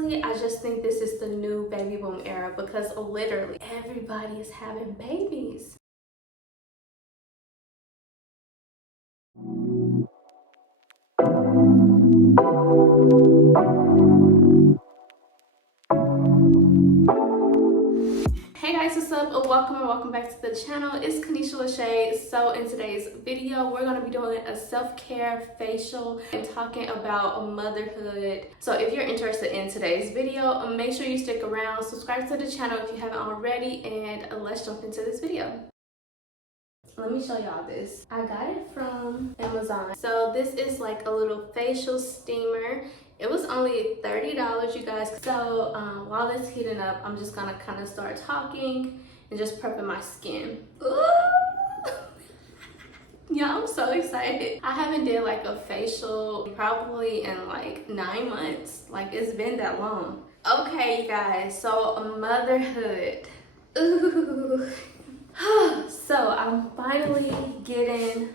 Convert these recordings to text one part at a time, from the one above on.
honestly, I just think this is the new baby boom era because literally everybody is having babies. Hey guys, what's up? Welcome back to the channel. It's Kanisha Lachey. So in today's video, we're going to be doing a self-care facial and talking about motherhood. So if you're interested in today's video, make sure you stick around, subscribe to the channel if you haven't already, and let's jump into this video. Let me show y'all this. I got it from Amazon. So this is like a little facial steamer. It was only $30, you guys. So while it's heating up, I'm just gonna kind of start talking and just prepping my skin. Yeah, I'm so excited. I haven't did like a facial probably in like 9 months. Like it's been that long. Okay, you guys, so motherhood. Ooh. So I'm finally getting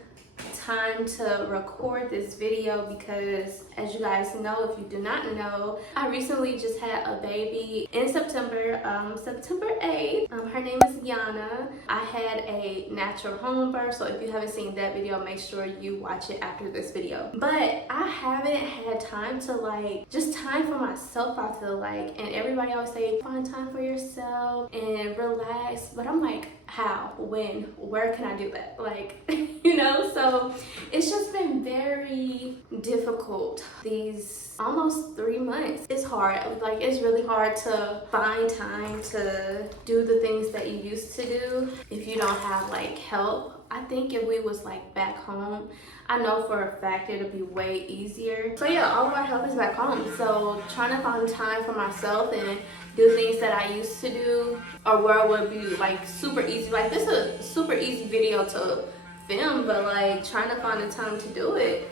time to record this video because, as you guys know, if you do not know, I recently just had a baby in September 8th. Her name is Yana. I had a natural home birth, so if you haven't seen that video, make sure you watch it after this video. But I haven't had time to just time for myself, I feel like, and everybody always say find time for yourself and relax, but I'm like, how, when, where can I do that? You know, so it's just been very difficult these almost 3 months. It's hard. It's really hard to find time to do the things that you used to do if you don't have help. I think if we was back home, I know for a fact it'll be way easier. So yeah, all of our help is back home. So trying to find time for myself and do things that I used to do, or where it would be super easy. This is a super easy video to film, but trying to find the time to do it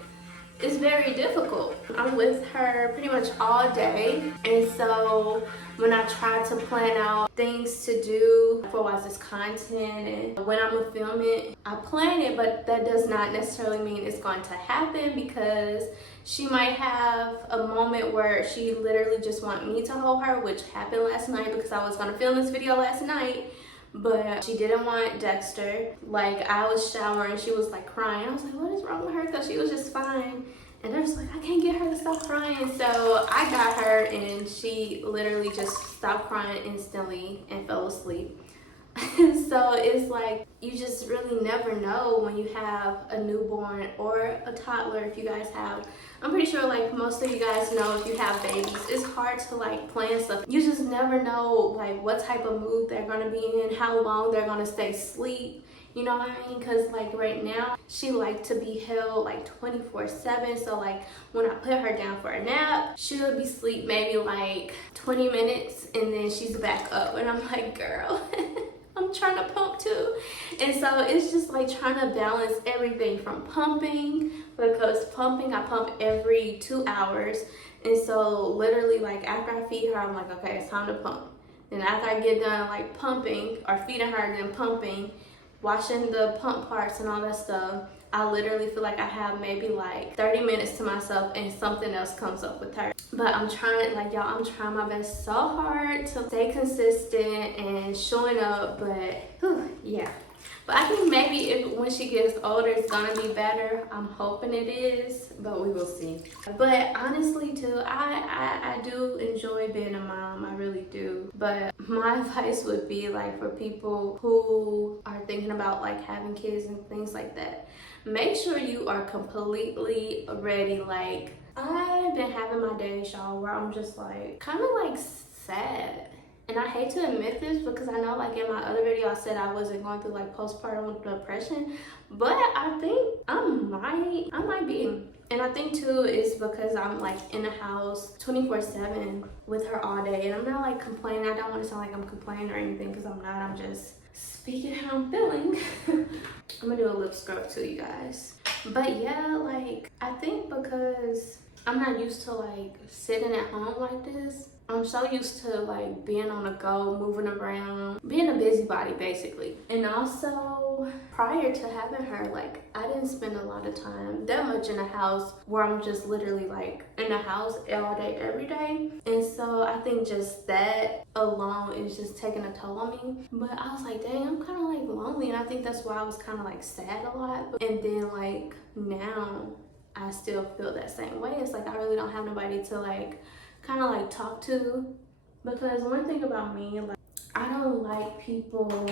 is very difficult. I'm with her pretty much all day, and so when I try to plan out things to do for this content and when I'm gonna film it, I plan it, but that does not necessarily mean it's going to happen because she might have a moment where she literally just wants me to hold her, which happened last night because I was gonna film this video last night. But she didn't want Dexter. I was showering, she was crying. I was like, what is wrong with her? Because she was just fine. And I was like, I can't get her to stop crying. So I got her and she literally just stopped crying instantly and fell asleep. So it's you just really never know when you have a newborn or a toddler. If you guys have, I'm pretty sure most of you guys know, if you have babies, it's hard to plan stuff. You just never know what type of mood they're gonna be in, how long they're gonna stay asleep. You know what I mean? Because right now she to be held 24/7. So when I put her down for a nap, she'll be asleep maybe 20 minutes and then she's back up, and I'm like, girl, I'm trying to pump too. And so it's just trying to balance everything from pumping, because pumping, I pump every 2 hours. And so literally after I feed her, I'm like, okay, it's time to pump. And after I get done pumping or feeding her, then pumping, washing the pump parts and all that stuff, I literally feel I have maybe 30 minutes to myself and something else comes up with her. But I'm trying, y'all, I'm trying my best so hard to stay consistent and showing up, but yeah. But I think maybe when she gets older, it's gonna be better. I'm hoping it is, but we will see. But honestly too, I do enjoy being a mom, I really do. But my advice would be for people who are thinking about having kids and things like that, make sure you are completely ready. I've been having my days, y'all, where I'm just kind of sad. And I hate to admit this because I know in my other video I said I wasn't going through postpartum depression, but I think I might be. And I think too is because I'm in the house 24/7 with her all day, and I'm not complaining. I don't want to sound like I'm complaining or anything, because I'm not. I'm just speaking how I'm feeling. I'm gonna do a lip scrub too, you guys. But yeah, I think because I'm not used to sitting at home like this. I'm so used to being on the go, moving around, being a busybody basically. And also prior to having her, I didn't spend a lot of time that much in the house, where I'm just literally in the house all day, every day. And so so I think just that alone is just taking a toll on me. But I was like, dang, I'm kind of like lonely, and I think that's why I was kind of like sad a lot. And then like now I still feel that same way. It's like I really don't have nobody to like kind of like talk to, because one thing about me, like, I don't like people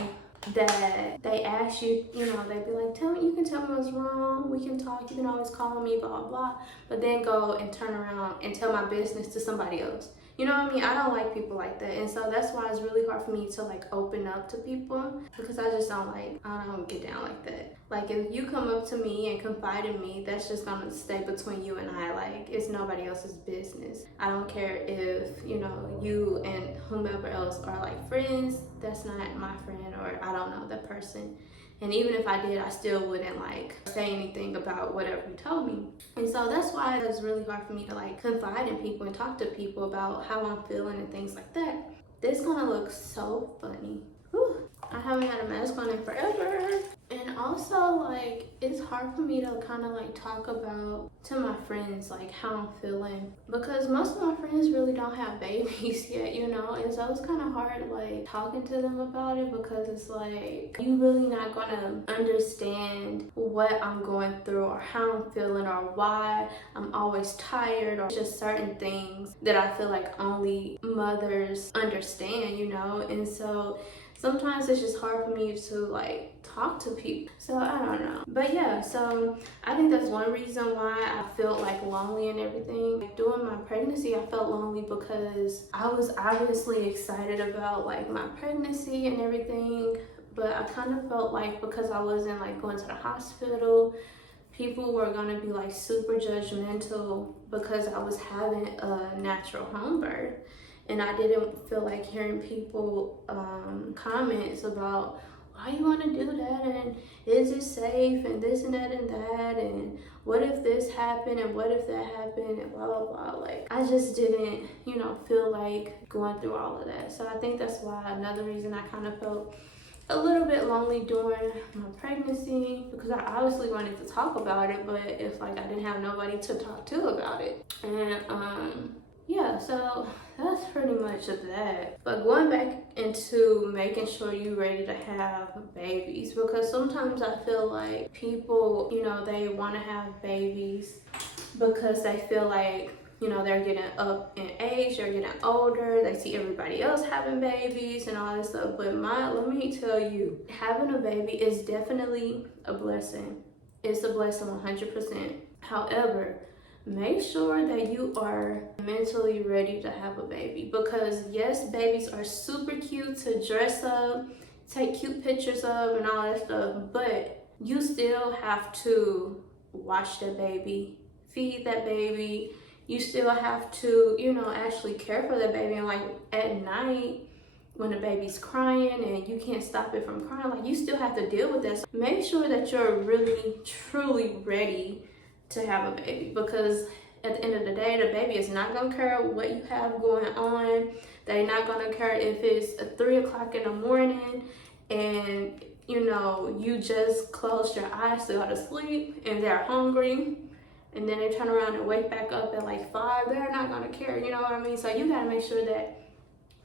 that they ask you, you know, they be like, tell me, you can tell me what's wrong, we can talk, you can always call on me, blah blah blah, but then go and turn around and tell my business to somebody else. You know what I mean? I don't like people like that. And so that's why it's really hard for me to like open up to people, because I just don't like, I don't get down like that. Like if you come up to me and confide in me, that's just gonna stay between you and I. Like it's nobody else's business. I don't care if, you know, you and whomever else are like friends, that's not my friend, or I don't know that person. And even if I did, I still wouldn't like say anything about whatever you told me. And so that's why it's really hard for me to like confide in people and talk to people about how I'm feeling and things like that. This is gonna look so funny. Whew. I haven't had a mask on in forever. And also like it's hard for me to kind of like talk about to my friends like how I'm feeling, because most of my friends really don't have babies yet, you know. And so it's kind of hard like talking to them about it, because it's like you really not gonna understand what I'm going through or how I'm feeling or why I'm always tired, or just certain things that I feel like only mothers understand, you know. And so sometimes it's just hard for me to like talk to people. So I don't know. But yeah, so I think that's one reason why I felt like lonely and everything. Like, during my pregnancy, I felt lonely because I was obviously excited about like my pregnancy and everything. But I kind of felt like because I wasn't like going to the hospital, people were gonna be like super judgmental because I was having a natural home birth. And I didn't feel like hearing people comments about why you want to do that, and is it safe, and this and that and that, and what if this happened, and what if that happened, and blah blah blah. Like I just didn't, you know, feel like going through all of that. So I think that's why another reason I kind of felt a little bit lonely during my pregnancy, because I obviously wanted to talk about it, but it's like I didn't have nobody to talk to about it. And yeah, so that's pretty much of that. But going back into making sure you're ready to have babies, because sometimes I feel like people, you know, they want to have babies because they feel like, you know, they're getting up in age, they're getting older, they see everybody else having babies and all that stuff. But let me tell you, having a baby is definitely a blessing. It's a blessing 100%. However, make sure that you are mentally ready to have a baby, because yes, babies are super cute to dress up, take cute pictures of and all that stuff, but you still have to watch that baby, feed that baby. You still have to, you know, actually care for that baby. And like at night when the baby's crying and you can't stop it from crying, like you still have to deal with that. So make sure that you're really truly ready to have a baby, because at the end of the day, the baby is not gonna care what you have going on. They're not gonna care if it's 3 o'clock in the morning and you know you just closed your eyes to go to sleep and they're hungry, and then they turn around and wake back up at like 5. They're not gonna care, you know what I mean? So you gotta make sure that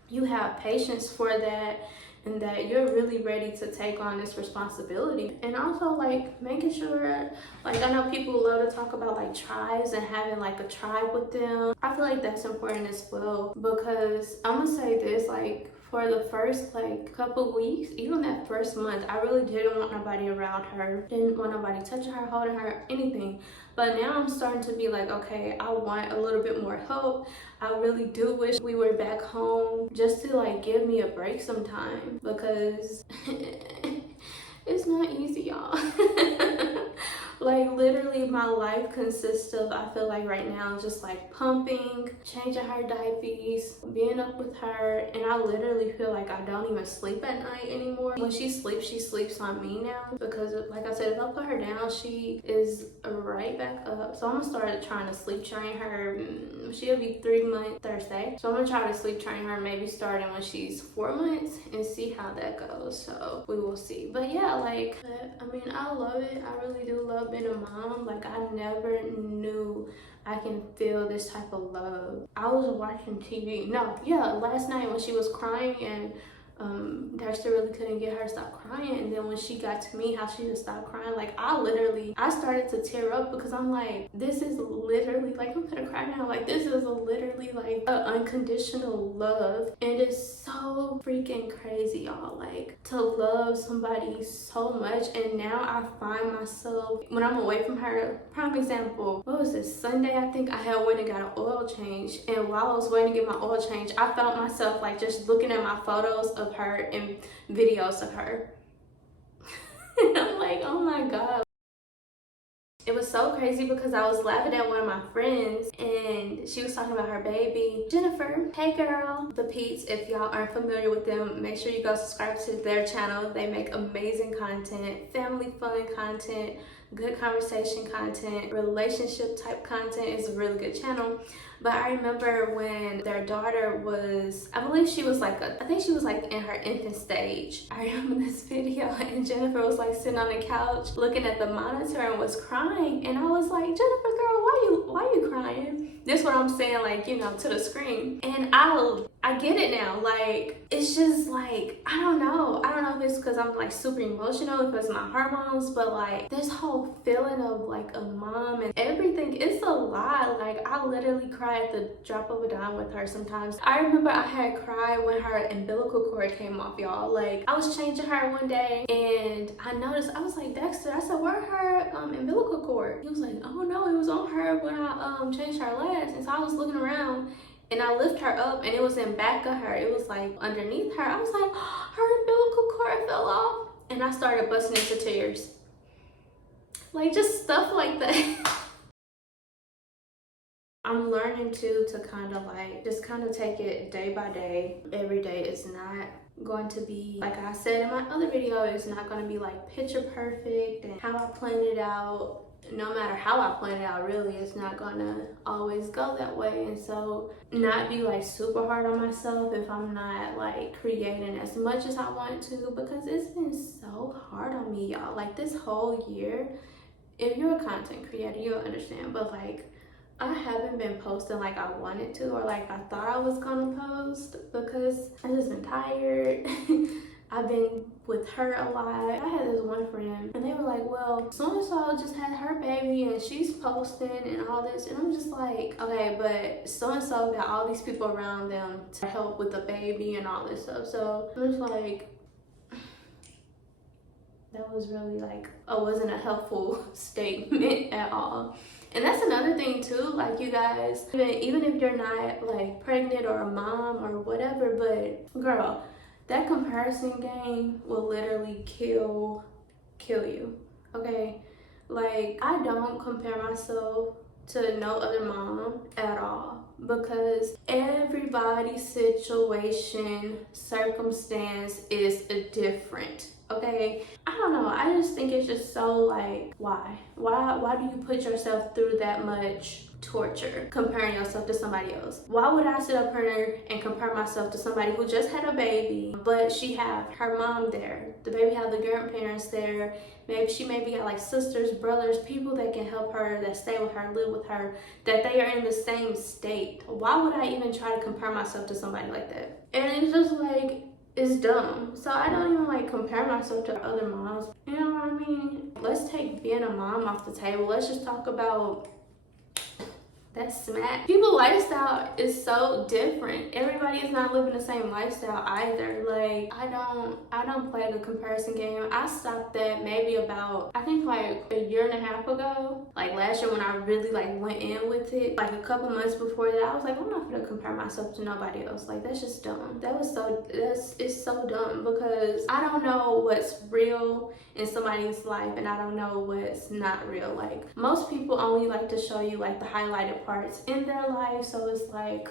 you have patience for that, and that you're really ready to take on this responsibility. And also like making sure, like I know people love to talk about like tribes and having like a tribe with them. I feel like that's important as well, because I'm gonna say this, like for the first like couple weeks, even that first month, I really didn't want nobody around her, didn't want nobody touching her, holding her, anything. But now I'm starting to be like, okay, I want a little bit more help. I really do wish we were back home just to like give me a break sometime, because it's not easy, y'all. Like literally my life consists of, I feel like right now, just like pumping, changing her diapers, being up with her, and I literally feel like I don't even sleep at night anymore. When she sleeps on me now, because like I said, if I put her down, she is right back up. So I'm gonna start trying to sleep train her. She'll be 3 months Thursday, so I'm gonna try to sleep train her maybe starting when she's 4 months and see how that goes. So we will see. But yeah, like I mean, I love it. I really do love about being a mom, like I never knew I can feel this type of love. I was watching TV. No, yeah, last night when she was crying and Dexter really couldn't get her to stop crying, and then when she got to me, how she just stopped crying, like I started to tear up because I'm like, this is literally, like, I'm gonna cry now, like this is literally like an unconditional love, and it's so freaking crazy, y'all, like to love somebody so much. And now I find myself when I'm away from her. Prime example, what was this, Sunday I think, I had went and got an oil change, and while I was waiting to get my oil change, I felt myself like just looking at my photos of her and videos of her. And I'm like, oh my god. It was so crazy because I was laughing at one of my friends and she was talking about her baby, Jennifer. Hey girl. The Peets, if y'all aren't familiar with them, make sure you go subscribe to their channel. They make amazing content, family fun content, good conversation content, relationship type content. It's a really good channel. But I remember when their daughter was, I believe she was like, I think she was like in her infant stage. I remember this video and Jennifer was like sitting on the couch looking at the monitor and was crying. And I was like, Jennifer girl, why you crying? This is what I'm saying, like, you know, to the screen. And I get it now. Like, it's just like, I don't know if it's because I'm like super emotional, if it's my hormones, but like this whole feeling of like a mom and everything, it's a lot. Like I literally cry at the drop of a dime with her sometimes. I remember I had cried when her umbilical cord came off, y'all. Like I was changing her one day and I noticed, I was like, Dexter, I said, where her umbilical cord? He was like, oh no, it was on her when I changed her last. And so I was looking around and I lift her up and it was in back of her. It was like underneath her. I was like, oh, her umbilical cord fell off. And I started busting into tears. Like just stuff like that. I'm learning too to kind of like, just kind of take it day by day. Every day is not going to be, like I said in my other video, it's not going to be like picture perfect and how I planned it out. No matter how I plan it out, really, it's not gonna always go that way. And so not be like super hard on myself if I'm not like creating as much as I want to, because it's been so hard on me, y'all. Like this whole year, if you're a content creator, you'll understand, but like I haven't been posting like I wanted to, or like I thought I was gonna post, because I've just been tired. I've been with her a lot. I had this one friend and they were like, well, so-and-so just had her baby and she's posting and all this. And I'm just like, okay, but so-and-so got all these people around them to help with the baby and all this stuff. So I'm just like, that was really like, wasn't a helpful statement at all. And that's another thing too, like you guys, even if you're not like pregnant or a mom or whatever, but girl, that comparison game will literally kill you, okay? Like, I don't compare myself to no other mom at all, because everybody's situation, circumstance is different, okay? I don't know, I just think it's just so like, why do you put yourself through that much torture comparing yourself to somebody else? Why would I sit up here and compare myself to somebody who just had a baby, but she have her mom there, the baby have the grandparents there, maybe she maybe got like sisters, brothers, people that can help her, that stay with her, live with her, that they are in the same state? Why would I even try to compare myself to somebody like that? And it's just like, it's dumb. So I don't even like compare myself to other moms, you know what I mean? Let's take being a mom off the table. Let's just talk about that smack. People's lifestyle is so different. Everybody is not living the same lifestyle either. Like I don't play the comparison game. I stopped that maybe about, I think like a year and a half ago. Like last year when I really like went in with it. Like a couple months before that, I was like, I'm not gonna compare myself to nobody else. Like that's just dumb. It's so dumb, because I don't know what's real in somebody's life and I don't know what's not real. Like most people only like to show you like the highlighted parts in their life, so it's like,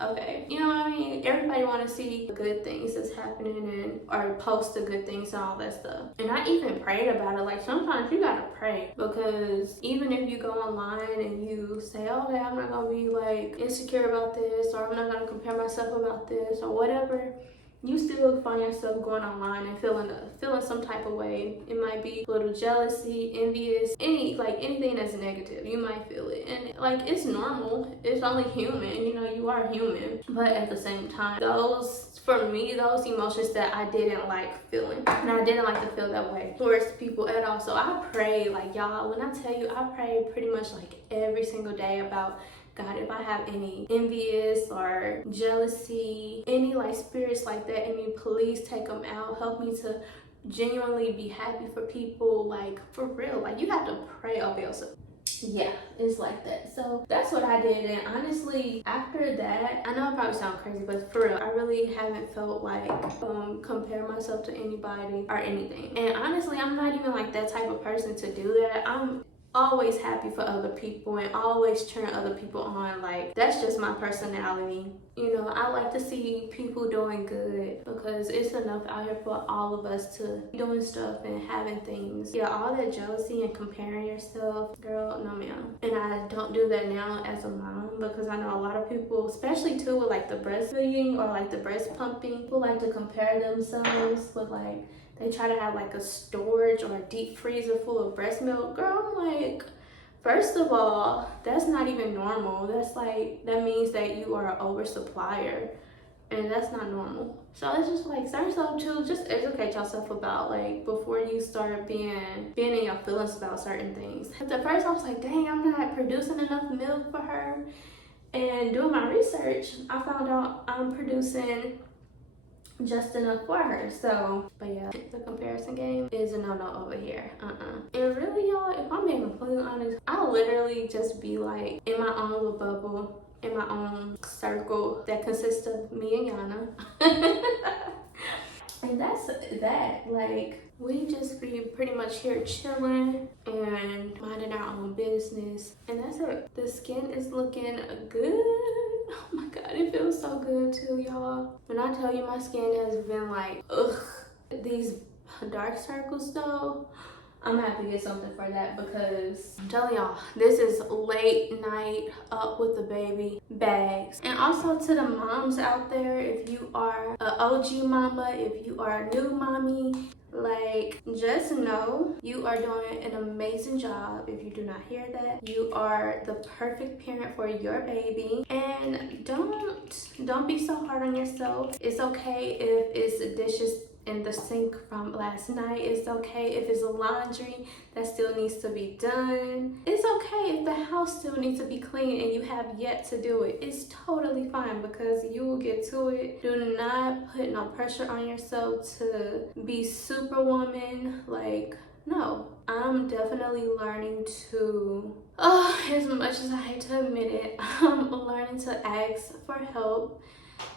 okay, you know what I mean? Everybody want to see the good things that's happening and or post the good things and all that stuff. And I even prayed about it. Like sometimes you gotta pray, because even if you go online and you say, okay, I'm not gonna be like insecure about this, or I'm not gonna compare myself about this or whatever, you still find yourself going online and feeling some type of way. It might be a little jealousy, envious, anything that's negative. You might feel it, and like it's normal. It's only human. You know, you are human. But at the same time, those emotions that I didn't like feeling, and I didn't like to feel that way towards people at all. So I pray, like y'all. When I tell you, I pray pretty much like every single day about, God, if I have any envious or jealousy, any like spirits like that in me, please take them out. Help me to genuinely be happy for people, like for real. Like you have to pray over yourself. Yeah, it's like that. So that's what I did, and honestly, after that, I know I probably sound crazy, but for real, I really haven't felt like compare myself to anybody or anything. And honestly, I'm not even like that type of person to do that. I'm always happy for other people and always cheering other people on. Like that's just my personality. You know, I like to see people doing good because it's enough out here for all of us to be doing stuff and having things. Yeah, all that jealousy and comparing yourself, girl, no ma'am. And I don't do that now as a mom because I know a lot of people, especially too with like the breastfeeding or like the breast pumping, people like to compare themselves with like, they try to have like a storage or a deep freezer full of breast milk. Girl, I'm like, first of all, that's not even normal. That's like, that means that you are an oversupplier, and that's not normal. So it's just like, start yourself to just educate yourself about like, before you start being in your feelings about certain things. At first I was like, dang, I'm not producing enough milk for her. And doing my research, I found out I'm producing just enough for her. So, but yeah, the comparison game is a no-no over here. And really, y'all, if I'm being completely honest, I literally just be like in my own little bubble, in my own circle that consists of me and Yana. And that's that. Like, we just be pretty much here chilling and minding our own business, and that's it. The skin is looking good. Oh my god, it feels so good too, y'all. When I tell you my skin has been like, ugh, these dark circles though, I'm gonna have to get something for that because I'm telling y'all, this is late night up with the baby bags. And also to the moms out there, if you are a OG mama, if you are a new mommy, like, just know you are doing an amazing job. If you do not hear that, you are the perfect parent for your baby. And don't be so hard on yourself. It's okay if it's dishes in the sink from last night. It's okay if it's a laundry that still needs to be done. It's okay if the house still needs to be clean and you have yet to do it. It's totally fine because you will get to it. Do not put no pressure on yourself to be superwoman. Like, no, I'm definitely learning to, as much as I hate to admit it, I'm learning to ask for help.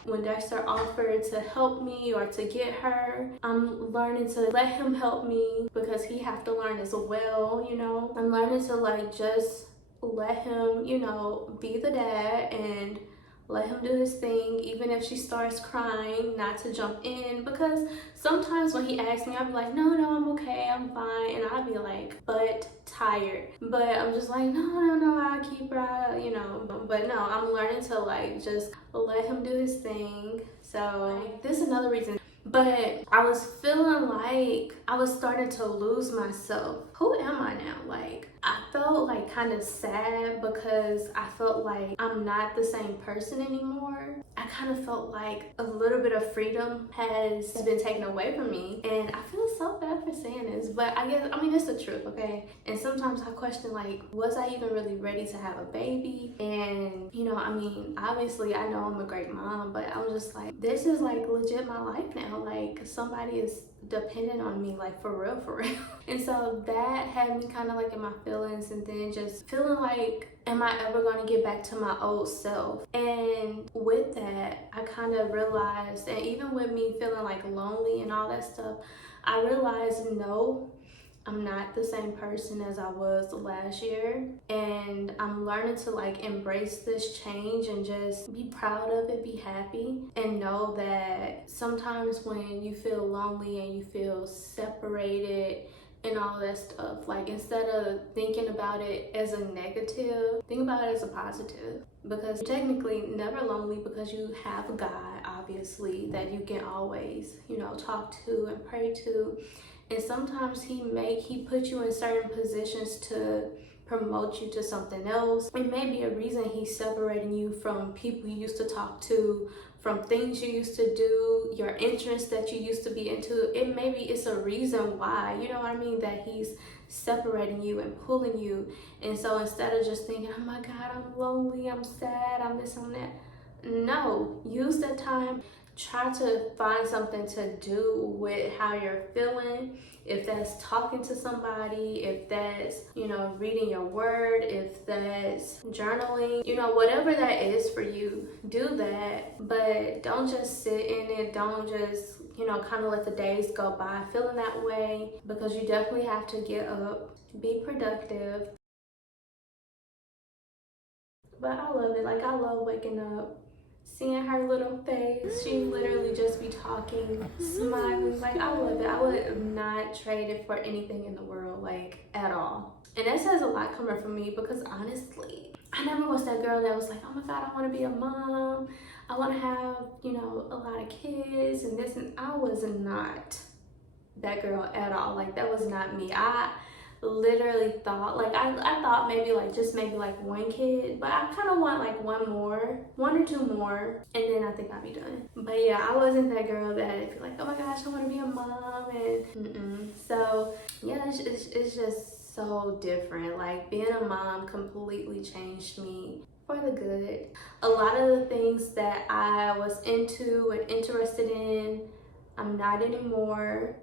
When Dexter offered to help me or to get her, I'm learning to let him help me because he have to learn as well, you know. I'm learning to like just let him, you know, be the dad and let him do his thing. Even if she starts crying, not to jump in, because sometimes when he asks me, I'll be like, no, I'm okay, I'm fine. And I'll be like, but tired. But I'm just like, no, I'll keep her, you know. But no, I'm learning to like just let him do his thing. So like, this is another reason. But I was feeling like I was starting to lose myself. Who am I now? Like, I felt like kind of sad because I felt like I'm not the same person anymore. I kind of felt like a little bit of freedom has been taken away from me. And I feel so bad for saying this, but I guess, I mean, it's the truth, okay? And sometimes I question, like, was I even really ready to have a baby? And, you know, I mean, obviously I know I'm a great mom, but I'm just like, this is like legit my life now. Like, somebody is dependent on me, like for real. And so that had me kind of like in my feelings, and then just feeling like, am I ever going to get back to my old self? And with that, I kind of realized, and even with me feeling like lonely and all that stuff, I realized, no, I'm not the same person as I was last year. And I'm learning to like embrace this change and just be proud of it, be happy, and know that sometimes when you feel lonely and you feel separated and all that stuff. Like, instead of thinking about it as a negative, think about it as a positive, because you're technically never lonely, because you have a God, obviously, that you can always, you know, talk to and pray to. And sometimes he put you in certain positions to promote you to something else. It may be a reason he's separating you from people you used to talk to, from things you used to do, your interests that you used to be into. Maybe it's a reason why, you know what I mean, that he's separating you and pulling you. And so instead of just thinking, oh my God, I'm lonely, I'm sad, I'm this, I'm that, no, use that time. Try to find something to do with how you're feeling. If that's talking to somebody, if that's, you know, reading your word, if that's journaling, you know, whatever that is for you, do that. But don't just sit in it. Don't just, you know, kind of let the days go by feeling that way, because you definitely have to get up, be productive. But I love it. Like, I love waking up, seeing her little face. She literally just be talking, smiling. Like, I love it. I would not trade it for anything in the world, like, at all. And that says a lot coming from me, because honestly, I never was that girl that was like, oh my God, I want to be a mom. I want to have, you know, a lot of kids and this. And I was not that girl at all. Like, that was not me. I literally thought, like, I thought maybe like one kid, but I kind of want like one or two more, and then I think I'll be done. But yeah, I wasn't that girl that be like, oh my gosh, I want to be a mom. And so yeah, it's just so different. Like, being a mom completely changed me for the good. A lot of the things that I was into and interested in, I'm not anymore.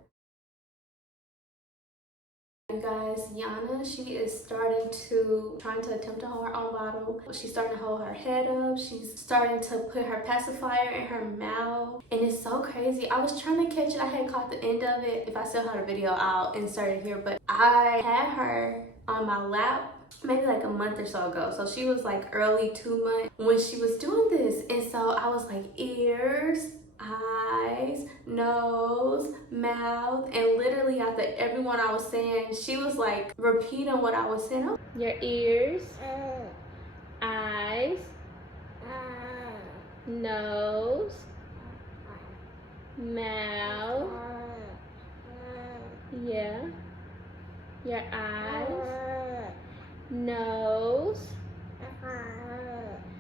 You guys, Yana, she is trying to attempt to hold her own bottle. She's starting to hold her head up. She's starting to put her pacifier in her mouth. And it's so crazy. I was trying to catch it. I had caught the end of it. If I still have a video, I'll insert it here. But I had her on my lap maybe like a month or so ago. So she was like early 2 months when she was doing this. And so I was like, ears, eyes, nose, mouth, and literally after everyone I was saying, she was like repeating what I was saying. Your ears, eyes, nose, mouth, yeah, your eyes, nose.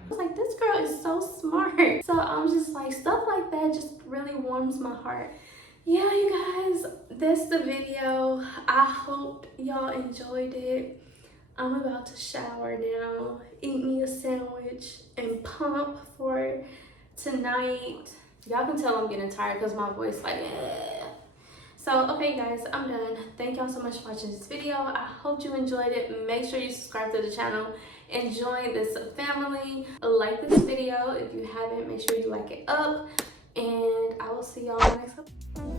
I was like, this girl is so smart. So I'm just like, stuff like that just really warms my heart. Yeah, you guys, that's the video. I hope y'all enjoyed it. I'm about to shower now, eat me a sandwich, and pump for tonight. Y'all can tell I'm getting tired because my voice like, eh. So, okay guys, I'm done. Thank y'all so much for watching this video. I hope you enjoyed it. Make sure you subscribe to the channel and join this family. Like this video. If you haven't, make sure you like it up. And I will see y'all in the next episode.